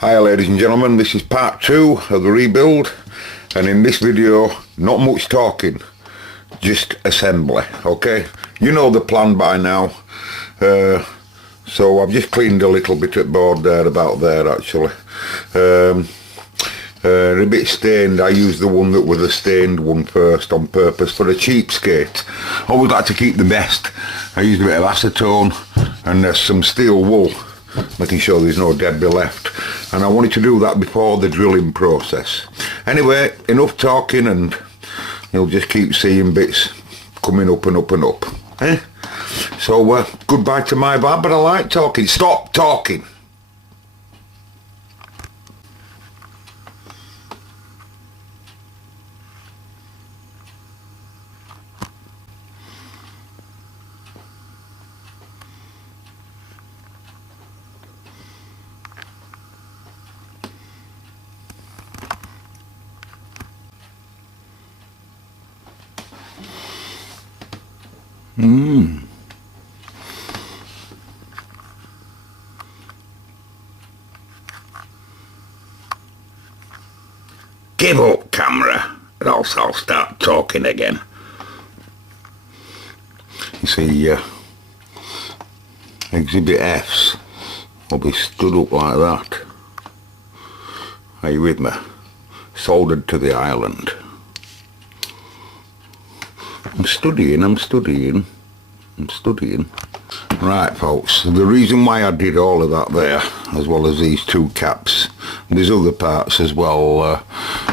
Hi ladies and gentlemen, this is part 2 of the rebuild, and in this video not much talking, just assembly. Okay, you know the plan by now. So I've just cleaned a little bit at board there, about there actually. A bit stained. I used the one that was the stained one first on purpose for a cheapskate. Always like to keep the best. I used a bit of acetone and there's some steel wool, making sure there's no debris left, and I wanted to do that before the drilling process. Anyway, enough talking, and you'll just keep seeing bits coming up and up and up. So goodbye to my bad, but I like talking. Stop talking. Give up, camera, and I'll start talking again. You see, Exhibit F's will be stood up like that. Are you with me? Soldered to the island. I'm studying. Right, folks, the reason why I did all of that there, as well as these two caps, there's other parts as well,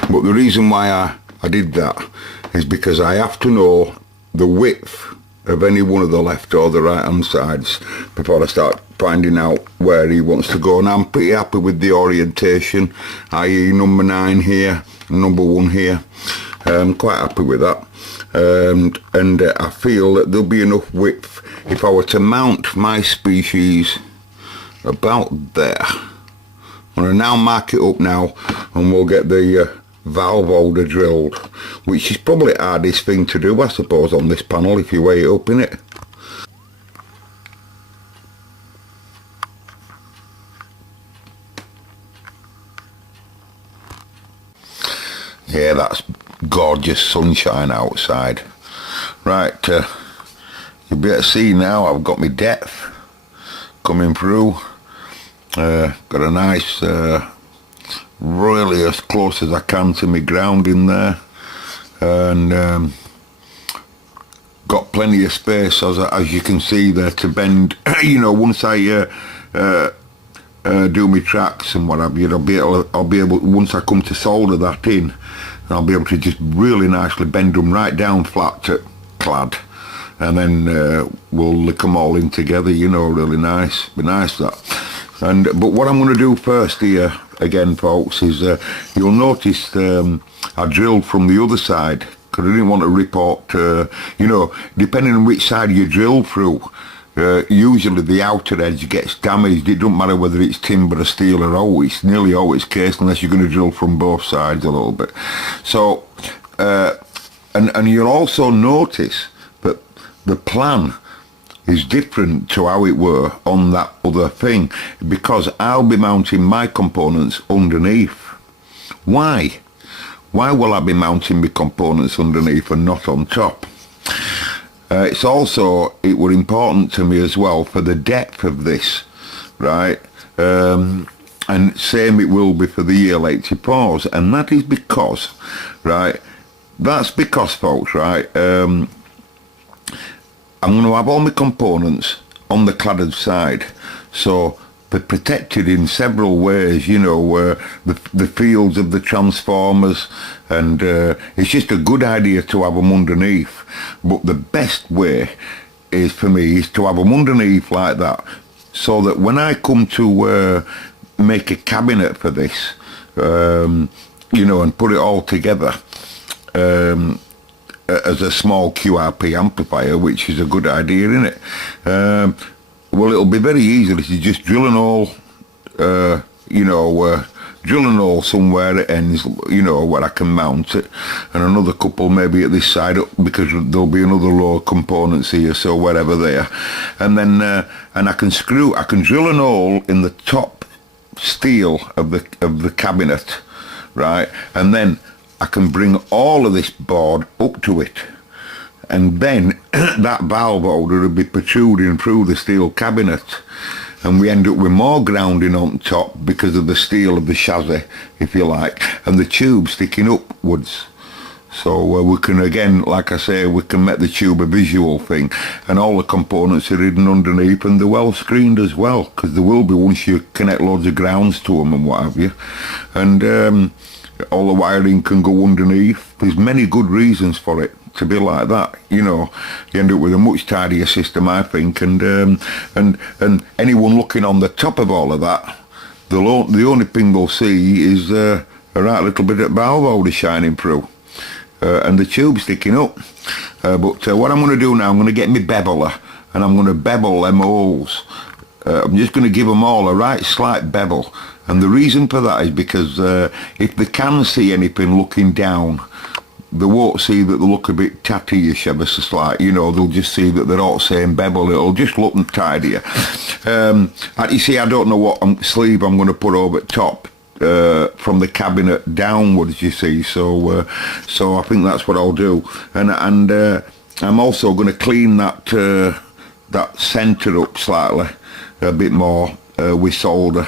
but the reason why I did that is because I have to know the width of any one of the left or the right hand sides before I start finding out where he wants to go. And I'm pretty happy with the orientation, i.e. number 9 here, number 1 here. I'm quite happy with that. And I feel that there'll be enough width if I were to mount my species about there. I'm going to now mark it up now, and we'll get the valve holder drilled, which is probably the hardest thing to do, I suppose, on this panel if you weigh it up in it. Yeah, that's gorgeous sunshine outside. Right, you'll be able to see now I've got my depth coming through. Got a nice, really as close as I can to my ground in there, and got plenty of space as you can see there to bend. You know, once I do my tracks and what have you, I'll be able once I come to solder that in, I'll be able to just really nicely bend them right down flat to clad, and then we'll lick them all in together, you know, really nice. Be nice that. But what I'm going to do first here again, folks, is you'll notice I drilled from the other side because I didn't want to rip out, you know, depending on which side you drill through, usually the outer edge gets damaged. It doesn't matter whether it's timber or steel or always, it's nearly always case, unless you're going to drill from both sides a little bit. So and you'll also notice that the plan is different to how it were on that other thing, because I'll be mounting my components underneath. Why will I be mounting my components underneath and not on top? It's also, it were important to me as well for the depth of this, right? And same it will be for the EL84s, and that is because, right, that's because, folks, right, I'm going to have all my components on the cladded side, so they're protected in several ways, you know, the fields of the transformers, and it's just a good idea to have them underneath. But the best way is, for me, is to have them underneath like that, so that when I come to make a cabinet for this, you know, and put it all together, as a small QRP amplifier, which is a good idea, isn't it? Well, it'll be very easy if you just drill an hole, you know, drill an hole somewhere it ends, you know, where I can mount it, and another couple maybe at this side up, because there'll be another lower components here, so wherever they are, and then and I can drill an hole in the top steel of the cabinet, right? And then I can bring all of this board up to it, and then that valve holder will be protruding through the steel cabinet, and we end up with more grounding on top because of the steel of the chassis, if you like, and the tube sticking upwards. So we can, again, like I say, we can make the tube a visual thing, and all the components are hidden underneath, and they're well screened as well, because there will be once you connect loads of grounds to them and what have you. And all the wiring can go underneath. There's many good reasons for it to be like that. You know, you end up with a much tidier system, I think, and anyone looking on the top of all of that, the only thing they'll see is a right little bit of valve holder shining through. And the tube sticking up. But what I'm going to do now, I'm going to get my beveler, and I'm going to bevel them holes. I'm just going to give them all a right slight bevel. And the reason for that is because if they can see anything looking down, they won't see that they look a bit tattyish, ever so slight. You know, they'll just see that they're all the same bevel. It'll just look tidier. You see, I don't know what sleeve I'm going to put over top. From the cabinet downwards, you see, so I think that's what I'll do, and I'm also going to clean that centre up slightly a bit more with solder,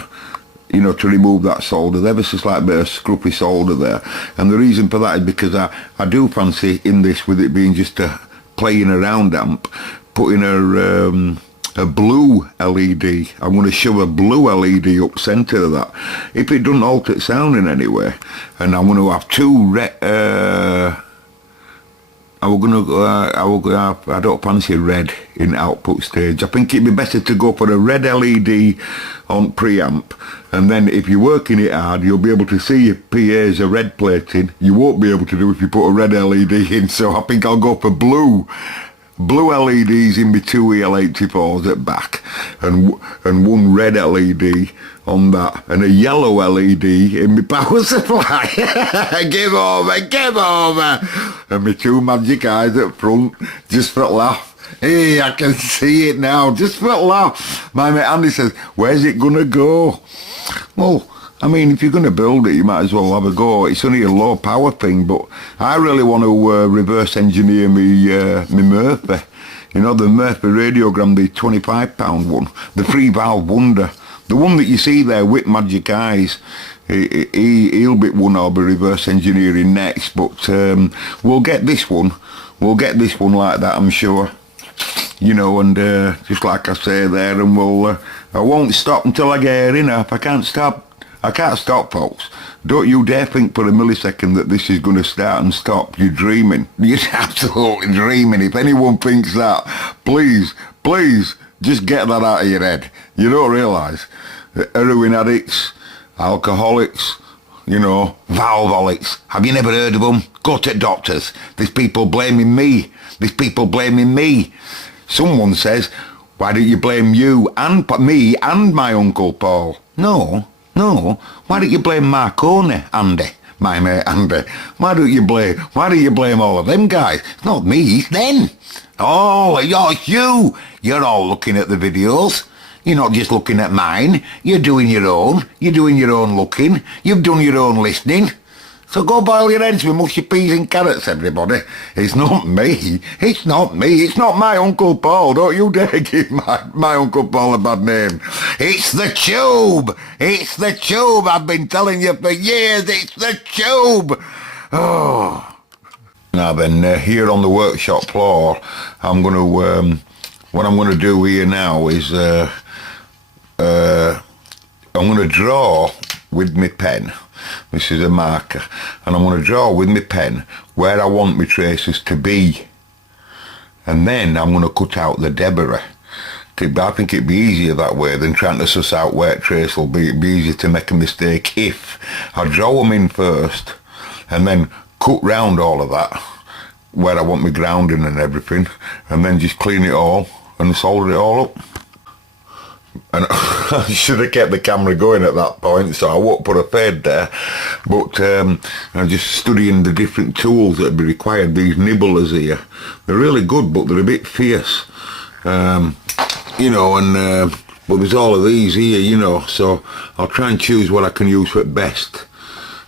you know, to remove that solder. There's ever so slight bit of scruffy solder there, and the reason for that is because I do fancy, in this, with it being just a playing around amp, putting a blue LED. I'm going to shove a blue LED up centre of that. If it doesn't alter its sound in any way, and I'm going to have two red. I don't fancy red in output stage. I think it'd be better to go for a red LED on preamp, and then if you're working it hard, you'll be able to see if PA's are red plating. You won't be able to do if you put a red LED in. So I think I'll go for blue LEDs in my two EL84s at back, and one red LED on that, and a yellow LED in my power supply. Give over, and my two magic eyes at front, just for a laugh. Hey, I can see it now, just for a laugh. My mate Andy says, where's it gonna go? Well, I mean, if you're going to build it, you might as well have a go. It's only a low power thing, but I really want to reverse engineer me Murphy. You know, the Murphy Radiogram, the £25 one, the 3-valve Wonder. The one that you see there with magic eyes, he'll be one I'll be reverse engineering next, but we'll get this one. We'll get this one like that, I'm sure. You know, and just like I say there, and I won't stop until I get enough. I can't stop. I can't stop, folks. Don't you dare think for a millisecond that this is going to start and stop. You're dreaming. You're absolutely dreaming. If anyone thinks that, please, just get that out of your head. You don't realise that heroin addicts, alcoholics, you know, valveholics, have you never heard of them? Go to doctors. There's people blaming me. Someone says, why don't you blame you and me and my Uncle Paul? No, why don't you blame Marconi, Andy, my mate Andy? Why don't you blame all of them guys? It's not me, it's them. Oh, it's you. You're all looking at the videos. You're not just looking at mine. You're doing your own looking. You've done your own listening. So go boil your heads with mushy peas and carrots, everybody. It's not me. It's not my Uncle Paul. Don't you dare give my Uncle Paul a bad name. It's the tube. I've been telling you for years. It's the tube. Oh. Now then, here on the workshop floor, I'm going to, what I'm going to do here now is, I'm going to draw with my pen. This is a marker, and I'm going to draw with my pen where I want my traces to be, and then I'm going to cut out the debris. I think it'd be easier that way than trying to suss out where trace will be. It'd be easier to make a mistake if I draw them in first and then cut round all of that where I want my grounding and everything, and then just clean it all and solder it all up. And I should have kept the camera going at that point, so I won't put a fade there, but I'm just studying the different tools that would be required. These nibblers here, they're really good, but they're a bit fierce, you know, and but there's all of these here, you know, so I'll try and choose what I can use for it best.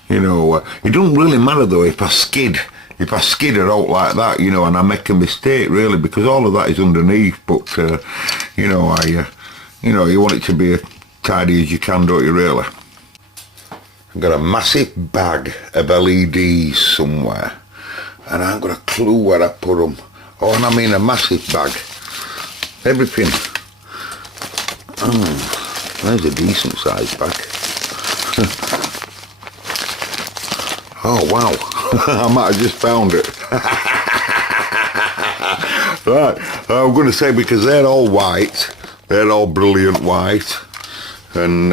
You know, it doesn't really matter though if I skid it out like that, you know, and I make a mistake really, because all of that is underneath. But you know, you know, you want it to be as tidy as you can, don't you really? I've got a massive bag of LEDs somewhere, and I haven't got a clue where I put them. Oh, and I mean a massive bag. Everything. Oh, there's a decent sized bag. Oh wow, I might have just found it. Right, I'm going to say, because they're all white, they're all brilliant white, and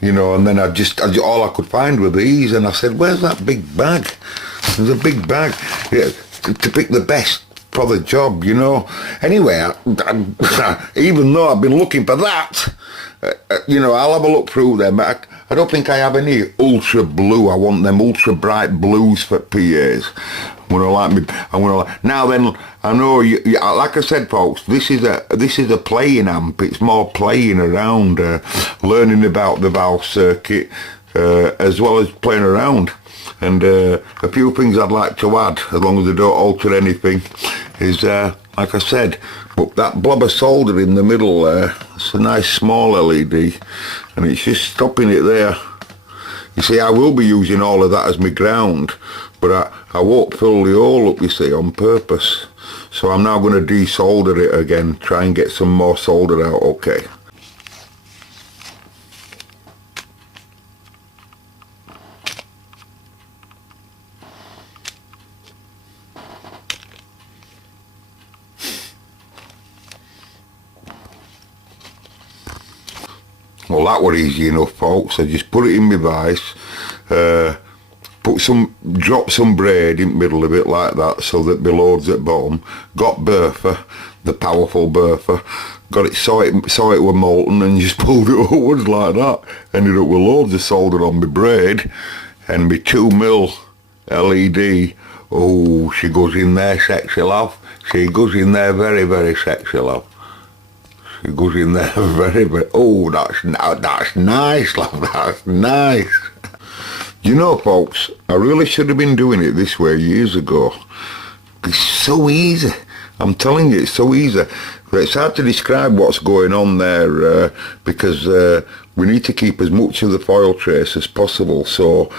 you know, and then I just all I could find were these, and I said, where's that big bag? There's a big bag, yeah, to pick the best for the job, you know. Anyway, even though I've been looking for that, you know, I'll have a look through them. I don't think I have any ultra blue. I want them ultra bright blues for PAs. Now then, I know you, like I said, folks, this is a playing amp. It's more playing around, learning about the valve circuit, as well as playing around. And a few things I'd like to add, as long as they don't alter anything, is like I said, but that blob of solder in the middle there, it's a nice small LED, and it's just stopping it there. You see, I will be using all of that as my ground, but I won't fill the hole up, you see, on purpose. So I'm now going to desolder it again, try and get some more solder out, okay. Well, that was easy enough, folks. I just put it in my vice, drop some braid in the middle of it like that, so that my load's at bottom. Got Bertha, the powerful Bertha, got it, saw it were molten, and just pulled it upwards like that. Ended up with loads of solder on my braid, and my 2mm LED. Oh, she goes in there, sexy love. She goes in there very, very sexy love. It goes in there very, very, oh, that's nice, love, that's nice. You know, folks, I really should have been doing it this way years ago. It's so easy. I'm telling you, it's so easy. But it's hard to describe what's going on there, because we need to keep as much of the foil trace as possible. So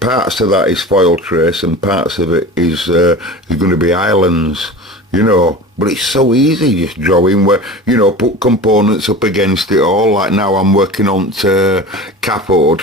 parts of that is foil trace, and parts of it is going to be islands. You know, but it's so easy just drawing where, you know, put components up against it all. Like now I'm working on cathode,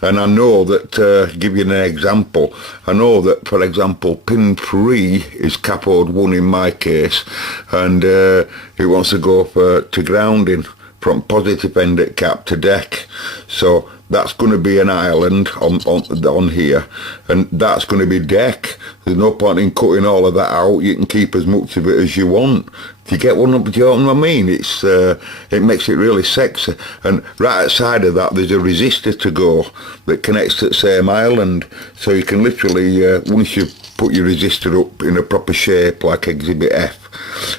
and I know that, give you an example, I know that, for example, pin 3 is cathode 1 in my case, and it wants to go to grounding from positive end at cap to deck. So that's going to be an island on here, and that's going to be deck. There's no point in cutting all of that out. You can keep as much of it as you want. Do you get what I mean? It's it makes it really sexy. And right outside of that, there's a resistor to go that connects to the same island. So you can literally, once you put your resistor up in a proper shape, like Exhibit F,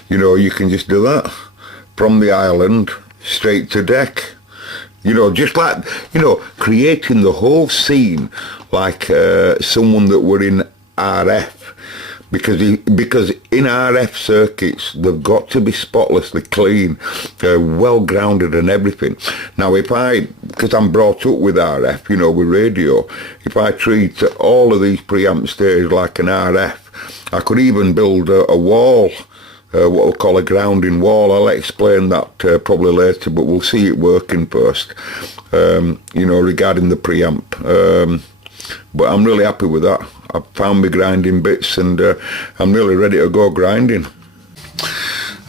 you know, you can just do that from the island straight to deck. You know, just like, you know, creating the whole scene like someone that were in RF. Because in RF circuits, they've got to be spotlessly clean, well grounded and everything. Now, because I'm brought up with RF, you know, with radio, if I treat all of these preamp stages like an RF, I could even build a wall, what we'll call a grounding wall. I'll explain that probably later, but we'll see it working first, you know, regarding the preamp. But I'm really happy with that. I've found my grinding bits, and I'm really ready to go grinding.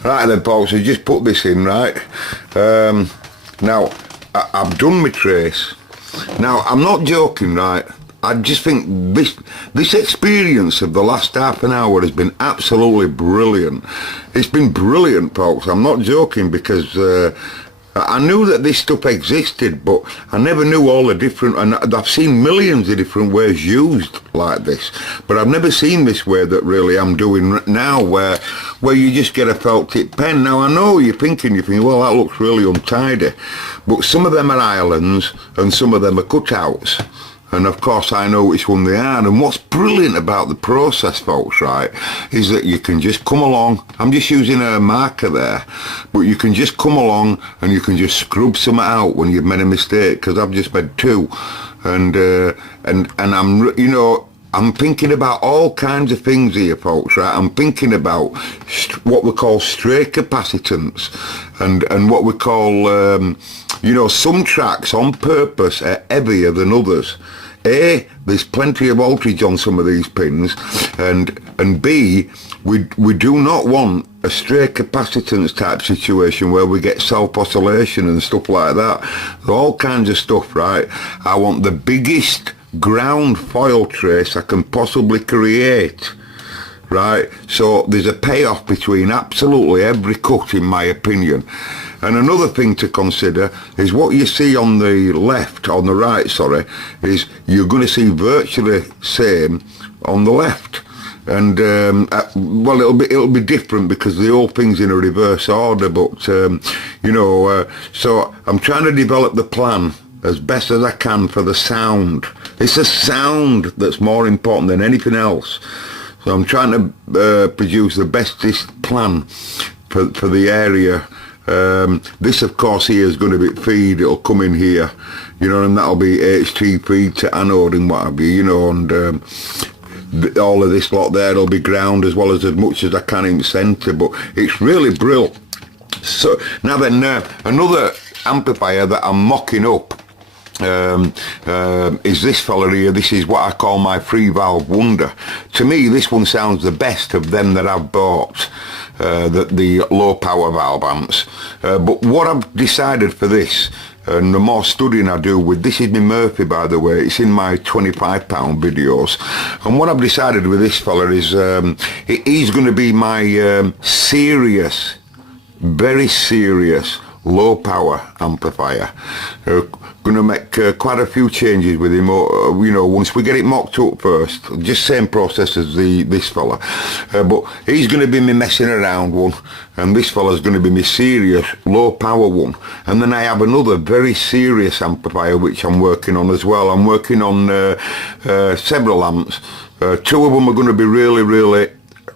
Right then, folks, I just put this in, right? Now, I've done my trace. Now, I'm not joking, right? I just think this experience of the last half an hour has been absolutely brilliant. It's been brilliant, folks. I'm not joking, because I knew that this stuff existed, but I never knew all the different, and I've seen millions of different ways used like this, but I've never seen this way that really I'm doing now, where you just get a felt tip pen. Now I know you're thinking, well, that looks really untidy, but some of them are islands and some of them are cutouts. And of course I know which one they are. And what's brilliant about the process, folks, right, is that you can just come along. I'm just using a marker there, but you can just come along and you can just scrub some out when you've made a mistake, because I've just made two. And I'm, you know, I'm thinking about all kinds of things here, folks, right? I'm thinking about what we call stray capacitance and what we call, you know, some tracks on purpose are heavier than others. A, there's plenty of voltage on some of these pins, and B, we do not want a stray capacitance type situation where we get self-oscillation and stuff like that. All kinds of stuff, right? I want the biggest ground foil trace I can possibly create, right? So there's a payoff between absolutely every cut, in my opinion. And another thing to consider is what you see on the left, on the right, sorry, is you're going to see virtually same on the left. And well, it'll be different because the whole thing's in a reverse order, but you know, so I'm trying to develop the plan as best as I can for the sound. It's the sound that's more important than anything else. So I'm trying to produce the bestest plan for the area. This, of course, here is going to be feed. It'll come in here, you know, and that'll be HT feed to anode and what have you, you know, and all of this lot there will be ground as well as much as I can in the centre. But it's really brilliant. So now then, another amplifier that I'm mocking up is this fella here. This is what I call my 3-valve wonder. To me, this one sounds the best of them that I've bought, the low power valve amps. But what I've decided for this, and the more studying I do with this, is my Murphy, by the way, it's in my £25 videos, and what I've decided with this fella is he's going to be my serious, very serious low power amplifier. Going to make quite a few changes with him, you know, once we get it mocked up first. Just same process as this fella, but he's going to be my messing around one, and this fella's going to be my serious low power one. And then I have another very serious amplifier which I'm working on as well. I'm working on several amps. Two of them are going to be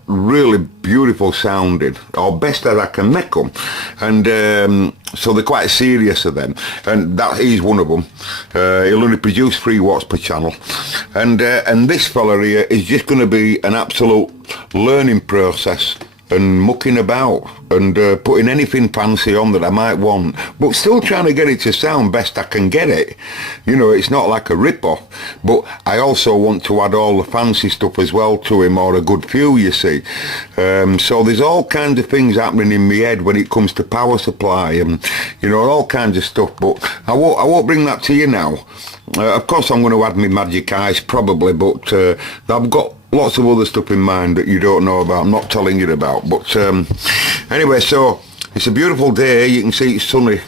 really beautiful sounding, or best that I can make them, and so they're quite serious of them, and that is one of them. He'll only produce 3 watts per channel, and this fella here is just going to be an absolute learning process and mucking about and putting anything fancy on that I might want, but still trying to get it to sound best I can get it. You know, it's not like a rip-off, but I also want to add all the fancy stuff as well to him, or a good few, you see. So there's all kinds of things happening in my head when it comes to power supply and, you know, all kinds of stuff, but I won't bring that to you now. Of course I'm going to add my magic eyes probably, but I've got lots of other stuff in mind that you don't know about, I'm not telling you about. But anyway, so it's a beautiful day. You can see it's sunny,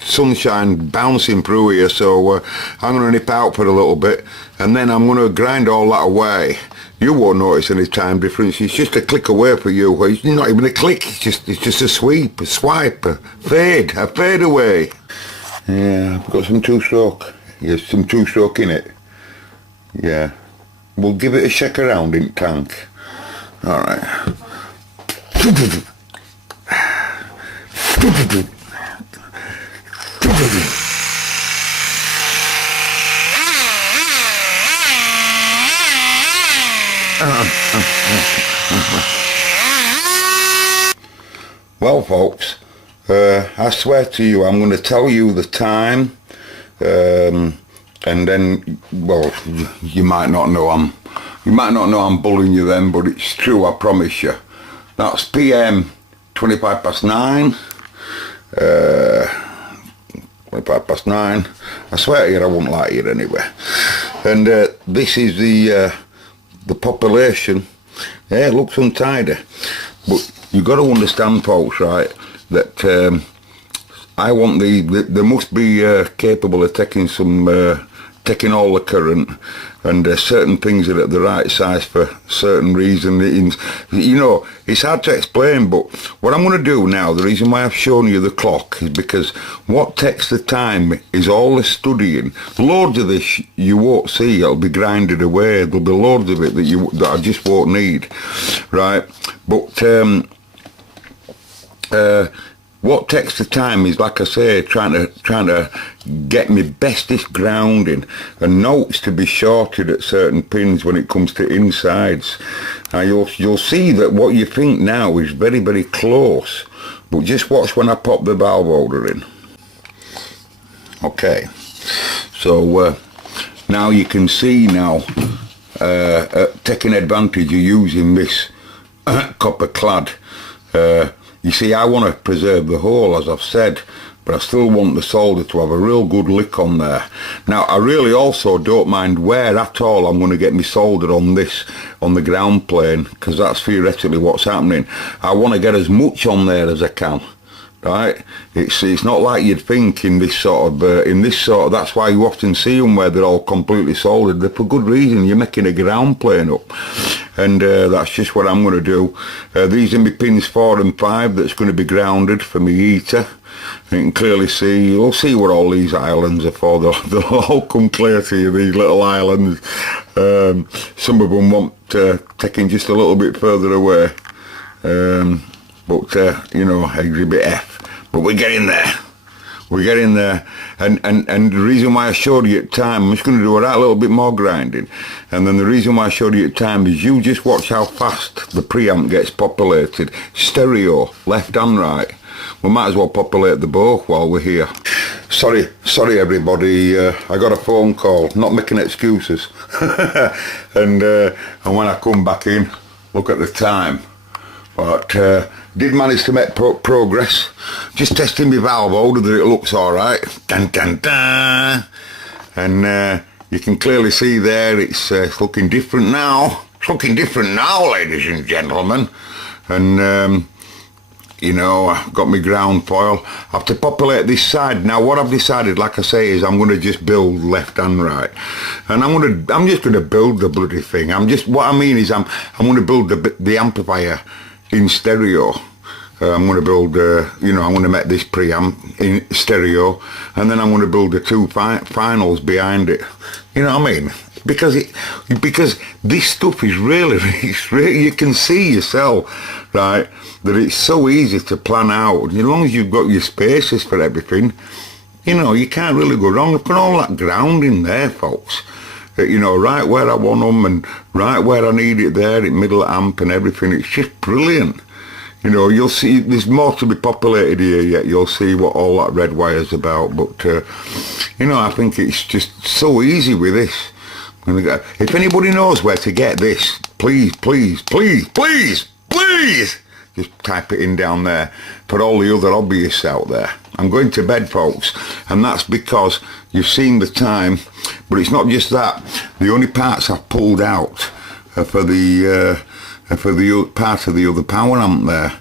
sunshine bouncing through here, so I'm going to nip out for a little bit, and then I'm going to grind all that away. You won't notice any time difference. It's just a click away for you. It's not even a click, it's just a sweep, a swipe, a fade away. Yeah, I've got some two-stroke. There's some two-stroke in it. Yeah. We'll give it a shake around in tank. Alright. Well, folks, I swear to you, I'm going to tell you the time, and then, well, you might not know I'm bullying you then, but it's true, I promise you. That's PM 9:25. 9:25. I swear to you, I wouldn't like it anyway. And this is the population. Yeah, it looks untidy, but you got to understand, folks, right, that I want they must be capable of taking taking all the current, and certain things are at the right size for certain reasons. You know, it's hard to explain, but what I'm going to do now, the reason why I've shown you the clock is because what takes the time is all the studying. Loads of this you won't see, it'll be grinded away. There'll be loads of it that I just won't need, right? But what takes the time is, like I say, trying to get my bestest grounding and notes to be shorted at certain pins when it comes to insides. Now you'll see that what you think now is very, very close, but just watch when I pop the valve holder in. Okay, so now you can see now, taking advantage of using this copper clad. You see, I want to preserve the hole, as I've said, but I still want the solder to have a real good lick on there. Now, I really also don't mind where at all I'm going to get my solder on this, on the ground plane, because that's theoretically what's happening. I want to get as much on there as I can, right? It's not like you'd think in this sort of, that's why you often see them where they're all completely soldered. They're for good reason. You're making a ground plane up. And that's just what I'm going to do. These are my pins 4 and 5 that's going to be grounded for my heater. You can clearly see, you'll see what all these islands are for. They'll all come clear to you, these little islands. Some of them want taking just a little bit further away. But you know, exhibit F. But we're getting there. We're getting there, and the reason why I showed you at time, I'm just going to do that little bit more grinding, and then the reason why I showed you at time is you just watch how fast the preamp gets populated. Stereo, left and right. We might as well populate the both while we're here. Sorry everybody, I got a phone call, not making excuses. and when I come back in, look at the time. But did manage to make progress. Just testing my valve holder that it looks alright. Dun dun dun. And you can clearly see there it's looking different now. It's looking different now, ladies and gentlemen. And you know, I've got my ground foil. I have to populate this side. Now what I've decided, like I say, is I'm going to just build left and right. And I'm just going to build the bloody thing. What I mean is I'm going to build the amplifier in stereo. I'm going to build, you know, I'm going to make this preamp in stereo, and then I'm going to build the two finals behind it. You know what I mean? Because this stuff is really, you can see yourself, right, that it's so easy to plan out. As long as you've got your spaces for everything, you know, you can't really go wrong. Put all that ground in there, folks. You know, right where I want them and right where I need it there, in middle amp and everything. It's just brilliant. You know, you'll see there's more to be populated here yet. You'll see what all that red wire's about. But, you know, I think it's just so easy with this. If anybody knows where to get this, please, please, please, please, please, just type it in down there. Put all the other hobbyists out there. I'm going to bed, folks, and that's because you've seen the time, but it's not just that. The only parts I've pulled out are for the part of the other power amp there,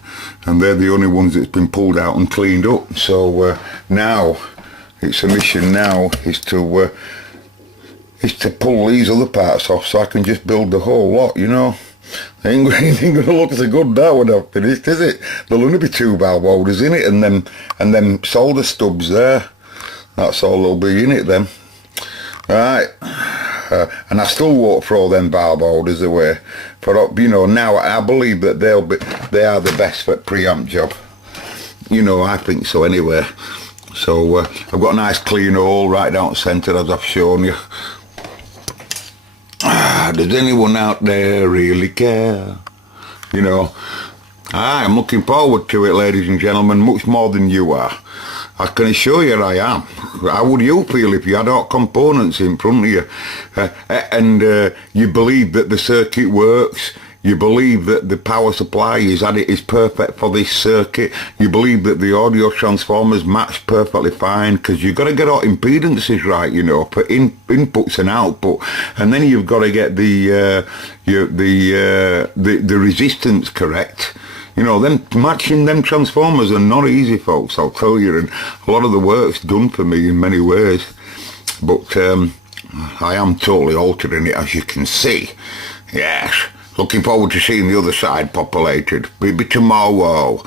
and they're the only ones that's been pulled out and cleaned up. So now it's a mission now is to pull these other parts off so I can just build the whole lot, you know. Ain't going to look so good that when I've finished, is it? There'll only be 2 valve holders in it, and them solder stubs there. That's all there'll be in it then. Right. And I still won't throw them valve holders away. For, you know, now I believe that they are the best for preamp job. You know, I think so anyway. So I've got a nice clean hole right down centre, as I've shown you. Does anyone out there really care? You know, I'm looking forward to it, ladies and gentlemen, much more than you are. I can assure you I am. How would you feel if you had all components in front of you and you believe that the circuit works? You believe that the power supply is perfect for this circuit. You believe that the audio transformers match perfectly fine, because you've got to get our impedances right, you know, for inputs and output, and then you've got to get the resistance correct. You know, them matching them transformers are not easy, folks, I'll tell you, and a lot of the work's done for me in many ways. But I am totally altered in it, as you can see. Yes. Looking forward to seeing the other side populated. Maybe tomorrow.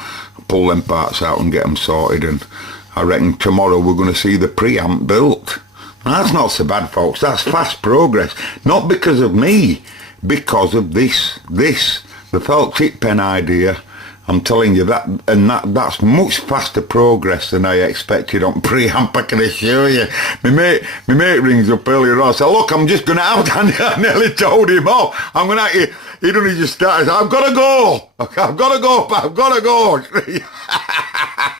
Pull them parts out and get them sorted, and I reckon tomorrow we're going to see the preamp built. That's not so bad, folks. That's fast progress. Not because of me, because of this, the felt tip pen idea. I'm telling you that, and that's much faster progress than I expected on preamp, I can assure you. My mate rings up earlier on and said, look, I'm just going to have, I nearly told him off. I'm going to, he only just started, I've got to go, but I've got to go.